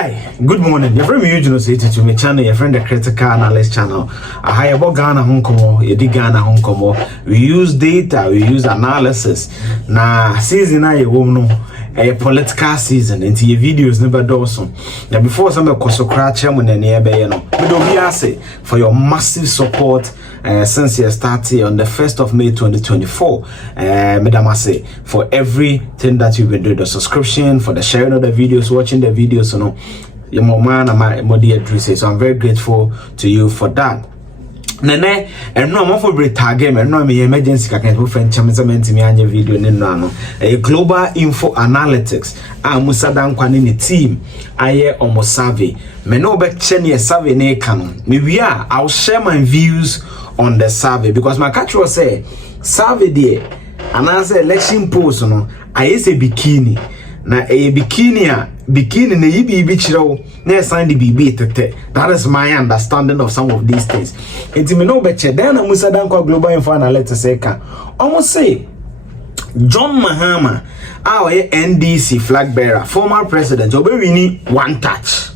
Hi, good morning. Your friend you say to me channel, your friend the critical analyst channel. I hire about Ghana Hong Kong, you dig Ghana Hong Kong. We use data, we use analysis. Na season I woman a political season into your videos never do so. Now before some koso crash when the nearby you know. We don't be for your massive support since you started on the 1st of May 2024. Madam I say for everything that you've been doing, the subscription, for the sharing of the videos, watching the videos, you know. Your mama and my dear Tracy, so I'm very grateful to you for that. Nene, and no more for break target, and no me emergency can friend chamizament me anya video nino. A global info analytics. Musa dan kwanini team. Aye almost survey. Me no be chenye survey ne canon. Me I'll share my views on the survey because my catch was say survey there. And as election post no, I say bikini. Na bikini na yibi chiro na sign the bibi tete. That is my understanding of some of these things. Enti me no beche then Musa dan kwa global info analytics say kan almost say John Mahama our NDC flag bearer former president obewini one touch.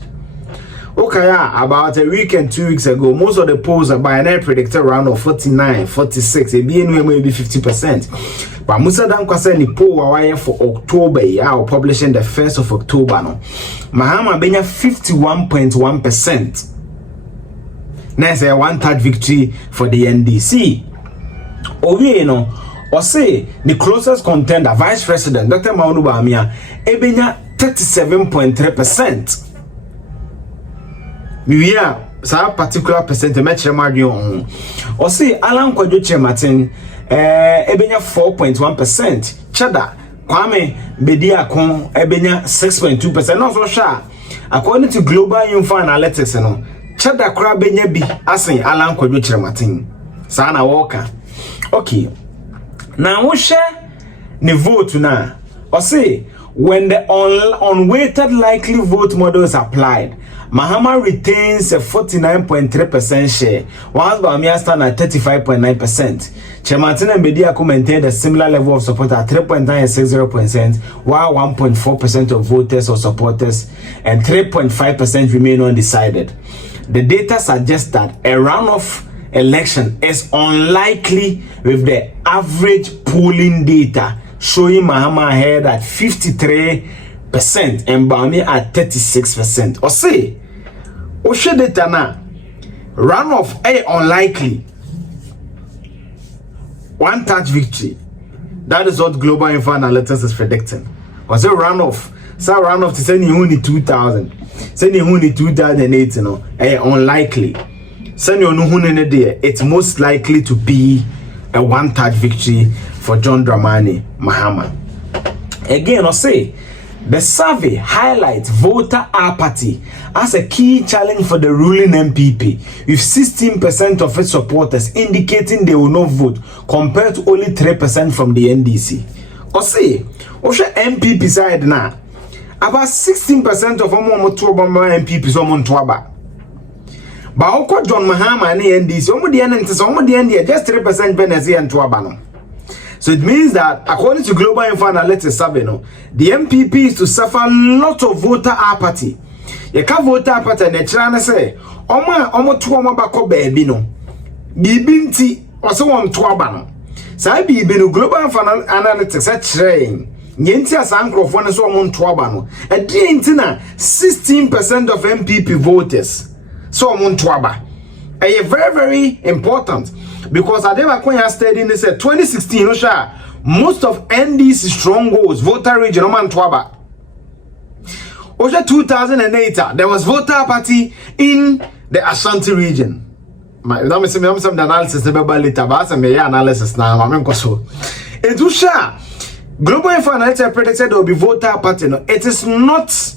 Okay, about a week and 2 weeks ago, most of the polls are by an predicted around of 49, 46, maybe 50%. But Musa Dankwa said the poll wire for October, publishing the 1st of October. No, Mahama benya 51.1%. Now say a one-third victory for the NDC. You know, or say the closest contender, Vice President Dr. Mahama Bamia, benya 37.3%. We are some particular percentage match on or say Alan Kwadwo Chematin ebenya 4.1%. Chada Kwame Bediakon ebenya 6.2%. Also sha according to global info analytics no Chada kra benya bi asen Alan Kwadwo Chematin sana walker. Okay, now we share the vote na or say when the unweighted likely vote model is applied, Mahama retains a 49.3% share, whilst Bamia stand at 35.9%. Chematin and Bediako maintained a similar level of support at 3.9 and 60%, while 1.4% of voters or supporters and 3.5% remain undecided. The data suggests that a runoff election is unlikely with the average polling data showing Mahama ahead at 53% and Bamia at 36%. Or say, Oshe data na runoff unlikely. One touch victory. That is what global info analytics is predicting. Or say runoff. So runoff to send you only 2000. Send you only 2008, you know, unlikely. Send you only there. It's most likely to be a one touch victory for John Dramani Mahama. Again, I'll say the survey highlights voter apathy as a key challenge for the ruling MPP, with 16% of its supporters indicating they will not vote compared to only 3% from the NDC. Or say, MPP side now, about 16% of MPPs are on Twaba. But John Mahama and the NDC, just 3% Benazir and Twabano. So it means that according to global info analytics survey, the MPP is to suffer a lot of voter apathy. You can't voter apathy and the say, Omo tuoma bako baby no. Bibinti also on tuabano. So I be no global info analytics at train. Yenti as microphone so on tuabano. And the 16% of MPP voters so on tuaba. A very, very important. Because I never quite studying this 2016, most of NDC strongholds, voter region, Oman Twaba. Over 2008, there was voter apathy in the Ashanti region. I'm some analysis never later, but some analysis now. I'm so. And to share, global info analytics predicted there will be voter apathy. It is not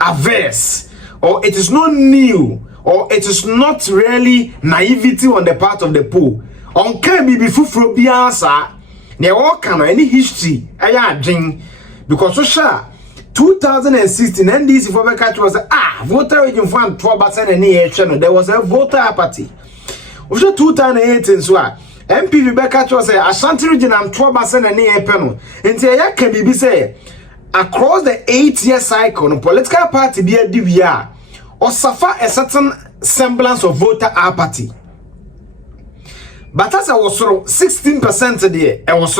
averse, or it is not new. Or it is not really naivety on the part of the pool. On can be before biasa, ne walk any history, dream. Because so sure 2016 NDC for the country was voter region for 12% and there was a voter apathy. Also 2018 so MP Rebecca was a Ashanti region and 12% and penal. And say can be say across the 8-year cycle, no political party be a DVR or suffer a certain semblance of voter apathy. But as I was 16% there, I was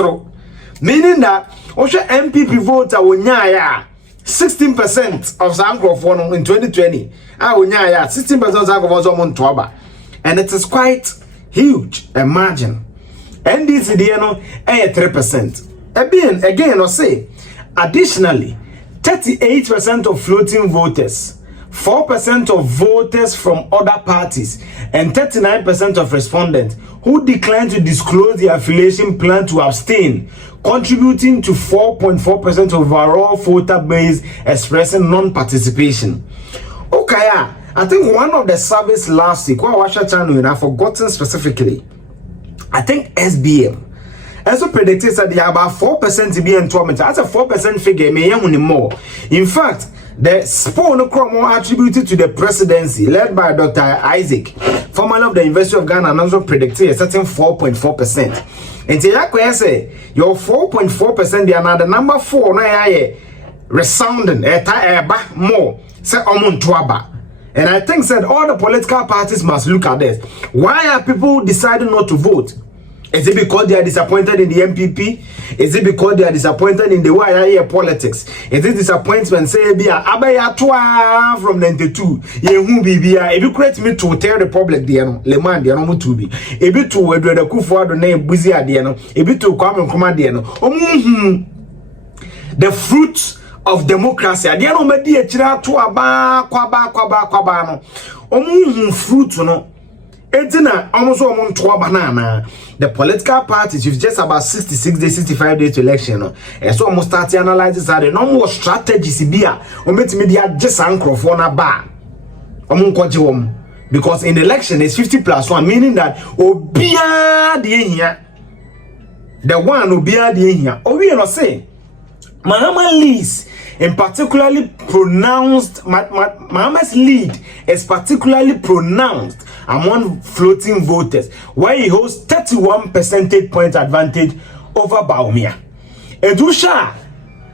meaning that also MPP voter will nyaya 16% of Zankrofon in 2020. I will nyaya 16% of Zankrofon on Toba, and it is quite huge. Imagine NDC no 3%. Again, I say additionally 38% of floating voters, 4% of voters from other parties, and 39% of respondents who declined to disclose their affiliation plan to abstain, contributing to 4.4% of overall voter base expressing non-participation. Okay, I think one of the surveys last week, what was channel, I've forgotten specifically. I think SBM also predicted that they are about 4% to be in torment. That's a 4% figure, may more. In fact, the spawn attributed to the presidency led by Dr. Isaac, formerly of the University of Ghana, and also predicted a certain 4.4%. And I say your 4.4%, they are now the number 4 na resounding more say omon twaba. And I think that all the political parties must look at this. Why are people deciding not to vote? Is it because they are disappointed in the MPP? Is it because they are disappointed in the way I hear politics? Is it disappointment say be abaya twa from 92? Yehu bibia if you create me to tell the public there no le man there no to be. Ebi to Edward Akufo-Addo na buzi ade no. Ebi to Kwame Nkrumah there no. The fruits of democracy. Ade no me di akira to aba kwaba no. Fruit no. Etina almost banana. The political parties, it's just about 66 days, 65 days to election. And so almost start to analyze this. The normal strategies here. Media just ankrofona bar. Because in the election it's 50+1, meaning that obia the here. The one obia the here. We are not saying Mahama leads in particularly pronounced. Mahama's lead is particularly pronounced among floating voters, where he holds 31 percentage point advantage over Bawumia. Edusha,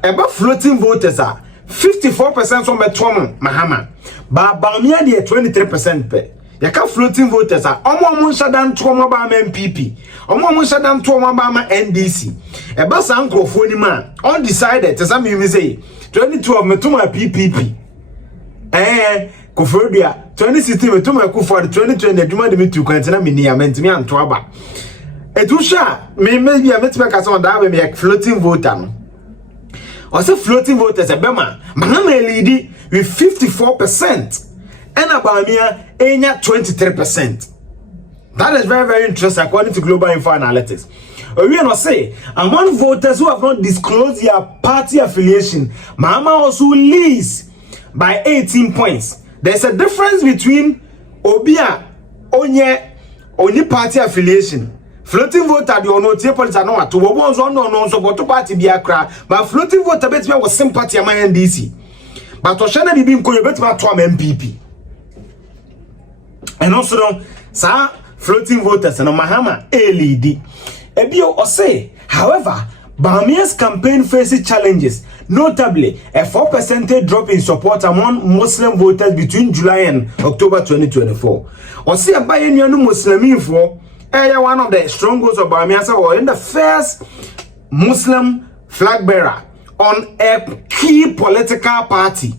about floating voters are 54% from Betom Mahama, but Bawumia they 23% pe. Yaka floating voters are almost than Twoma Bama MPP, almost than Twoma Bama NDC. About Sankrofo man undecided. As I say, 22 of Metuma PPP. Kofodia 2016 Metuma Akufo-Addo 2020 Duma de mitu kwantena minia mentimi anto aba. Edusha maybe I met back as on that we floating voter no. Also floating voters Bema Mahama lead with 54% and Abamia enya 23%. That is very, very interesting according to Global Info Analytics. We are not say among voters who have not disclosed their party affiliation, Mahama also leads by 18 points. There's a difference between Obia only party affiliation. Floating voter the ono tie politics no ato wo bonzo no support party biakra, but floating voter betima was sympathy am NDC. But Oshana bibi nkoyo betima to am MPP. And also no sa floating voters no Mahama lead. Ebio Ose, however, Bawumia's campaign faces challenges, notably a 4% drop in support among Muslim voters between July and October 2024. Ose Abayenianu Muslimin for one of the strongholds of Bawumia or in the first Muslim flag bearer on a key political party.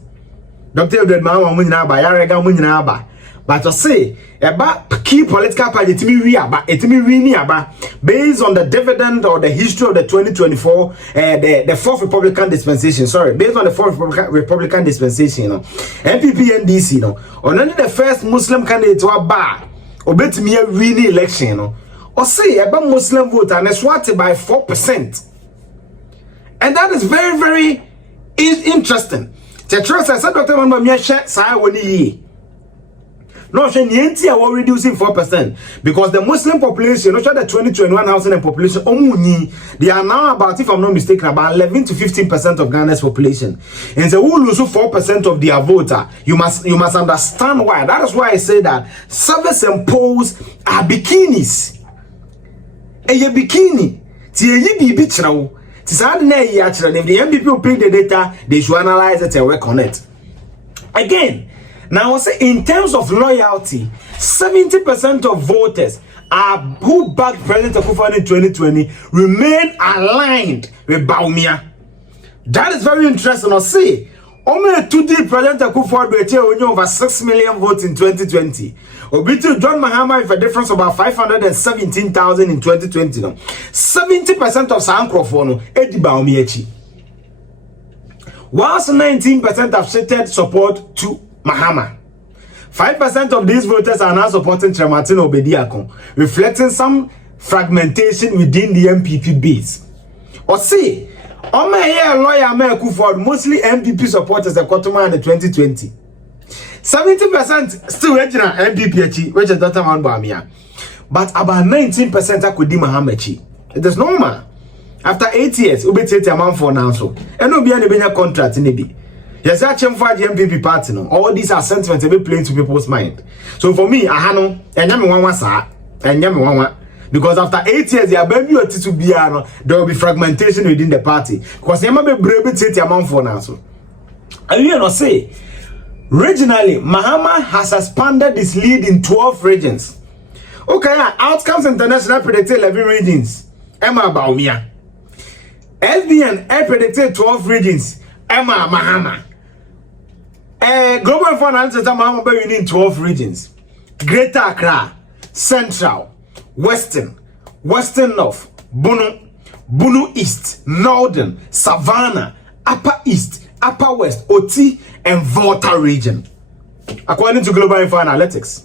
Dr. Edward Mahama Munyaba, Yarega Munyaba. But to say about key political party, based on the dividend or the history of the 2024, the fourth Republican dispensation. Sorry, based on the fourth Republican dispensation, MPP NDC, or only the first Muslim candidate to a bar, or bet me a winning election, or say about Muslim voter and swatted by 4%, and that is very, very interesting. Tetrus, I said, Dr. Mahama share say when he. No, we are reducing 4% because the Muslim population, not the 2021 housing and population, they are now about, if I'm not mistaken, about 11 to 15% of Ghana's population. And so who lose 4% of their voter, you must understand why. That is why I say that service and polls are bikinis. A bikini, If the MPP will pick the data, they should analyze it and work on it. Again, now I say in terms of loyalty, 70% of voters who backed President Akufo-Addo in 2020 remain aligned with Bawumia. That is very interesting. I say, only 2D President Akufo-Addo over 6 million votes in 2020. Obitu John Mahama with a difference of about 517,000 in 2020. 70% of Sankrofo Edi Bawumia. Whilst 19% have stated support to Mahama. 5% of these voters are now supporting Martin Obediakon, reflecting some fragmentation within the MPP base. Or see, lawyer Akufo-Addo, mostly MPP supporters the Kotoma in the 2020. 70% still regional MPP, which is Dr. Bawumia. But about 19% are Kudi Mahama. It is normal. After 8 years, we take a man for now. So, and no be any contract in the yes, I change for the MPP party. No, all these are sentiments to be playing to people's mind. So for me, I know, and yami one sir, and yami one because after 8 years, there will be to be there will be fragmentation within the party. Because you might be brave to take a man for now. So, I you say, regionally, Mahama has expanded his lead in 12 regions. Okay, Outcomes International predicted 11 regions. Emma Bawumia. SBN predicted 12 regions. Emma Mahama. Global Fund analysis Mahama be in 12 regions. Greater Accra, Central, Western, Western North, Bunu East, Northern, Savannah, Upper East, Upper West, Oti, and Volta region. According to Global Info Analytics.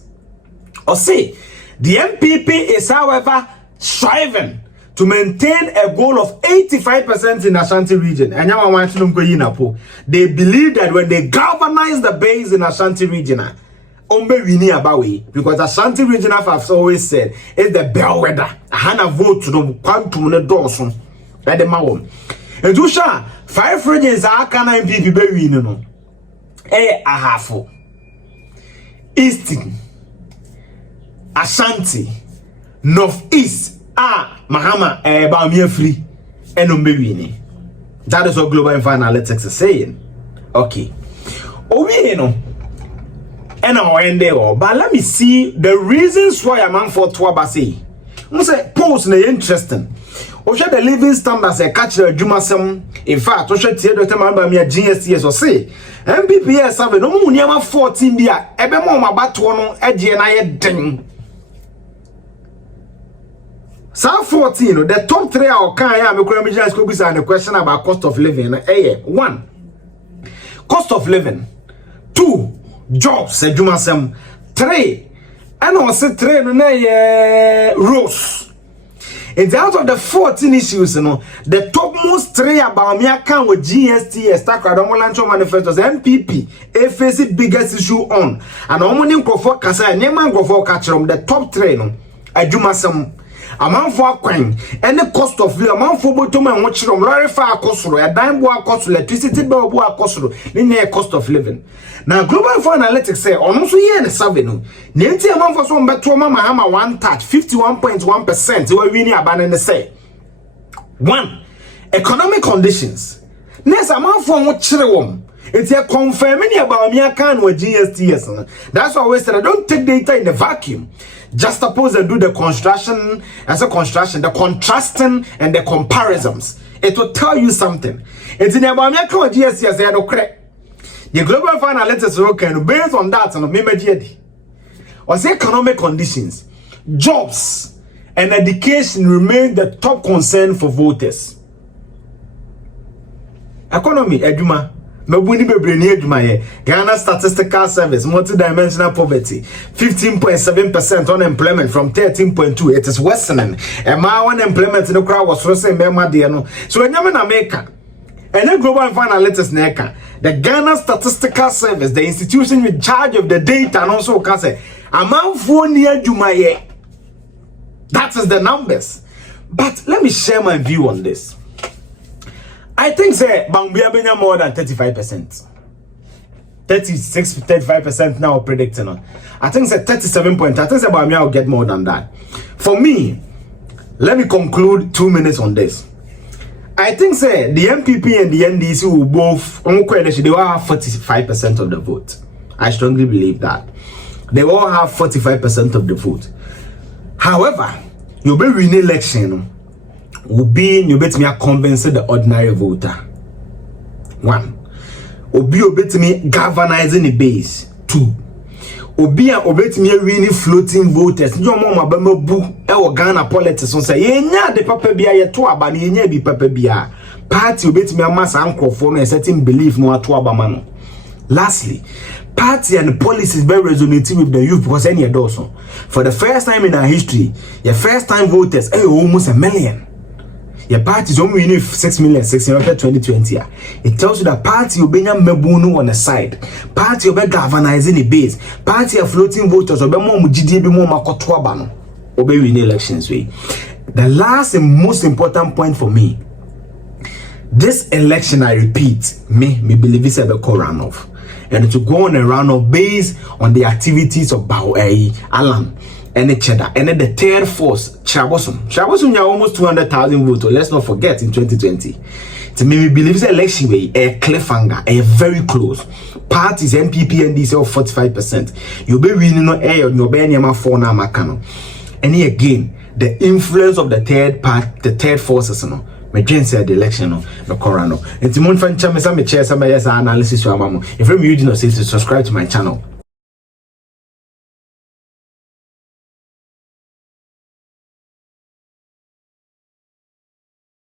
Or say, the MPP is however striving to maintain a goal of 85% in Ashanti region. And now I want to know they believe that when they galvanize the base in Ashanti region, because Ashanti region, I've always said, is the bellwether. I have vote to them, quantum the dorsum. That the mawon. And to share 5 regions are can MPP be no. Ahafo, Eastern, Ashanti, Northeast. Mahama Bawumia free and Umbewini. That is what Global Info Analytics is saying. Okay. You know, and I'll end there. But let me see the reasons why a man for Twabasi. I say post interesting. Osha the living standards a catch the Jumasem. In fact, Osha Dr. Bawumia GSTS or say MPPS have no more 14 beer. Ebe mo mabatono edge and I ding. Psalm 14, the top 3 are the question about cost of living. 1, cost of living. 2, jobs. 3, and also 3 roads. And out of the 14 issues, the topmost 3 about me account with GST, manifestos, MPP, FAC biggest issue on. And Omonim Kofo Kasa, Neman Kofo Kachrom, the top 3, Ajumasam. A man for coin and the cost of living, a man for bottom and watch from lorry far cost, a dime boa cost, electricity bill boa cost, linear cost of living. Now, Global Fund Analytics say almost a year and a 7. Nancy a man for some better Mahama one touch, 51.1%. We're winning a ban and say 1, economic conditions. Next, a man for what children. It's a confirming about me account with GSTS. That's why I said I don't take data in the vacuum. Just suppose and do the construction as a construction, the contrasting and the comparisons. It will tell you something. It's in about me account with GSTS. They are no correct. The Global Fund Analytics okay, based on that and the was economic conditions, jobs, and education remain the top concern for voters. Economy, Eduma. Ghana Statistical Service, multidimensional poverty, 15.7% unemployment from 13.2. It is worsening. And my unemployment in the crowd was rosing Mema Diano. So when you're in America, and then Global Fund Analytics Neka, the Ghana Statistical Service, the institution in charge of the data, and also can say, amount for near Jumaye. That is the numbers. But let me share my view on this. I think say Bawumia benya more than 35%. 35% now predicting. I think say 37 point. I think say Bawumia will get more than that. For me, let me conclude 2 minutes on this. I think say the MPP and the NDC will both they will have 45% of the vote. I strongly believe that they all have 45% of the vote. However, you'll be winning election will be you bet me convince the ordinary voter. One, obi obet me galvanizing the base. Two, obi a obet me winning floating voters. Your mama bema bu e o Ghana politics on say yenya de papa bia ye to aba na yenya bi papa bia party obet me amasa ankrofo no a certain belief no ato aba ma no. Lastly, party and policies very resonating with the youth because any also for the first time in our history, your first time voters almost 1 million. Your party is only winning 6 million 2020. It tells you that party will be mebunu on the side. Party will be galvanizing the base. Party are floating voters will be more mujidi be more makoto abano. Will be winning elections way. The last and most important point for me. This election, I repeat, me believe it's a runoff. And to go on a runoff based on the activities of Alan and Cheddar. And then the third force, Chabosum ya almost 200,000 votes. Let's not forget in 2020. To me believe it's election way a cliffhanger, a very close. Parties MPP and DC of 45%. You'll be winning no air on your Benyama for na makano. And here again, the influence of the third part, the third forces, no. Me say the election no corano. Enti mon fan chama me share some analysis so amamo. If you did not say subscribe to my channel.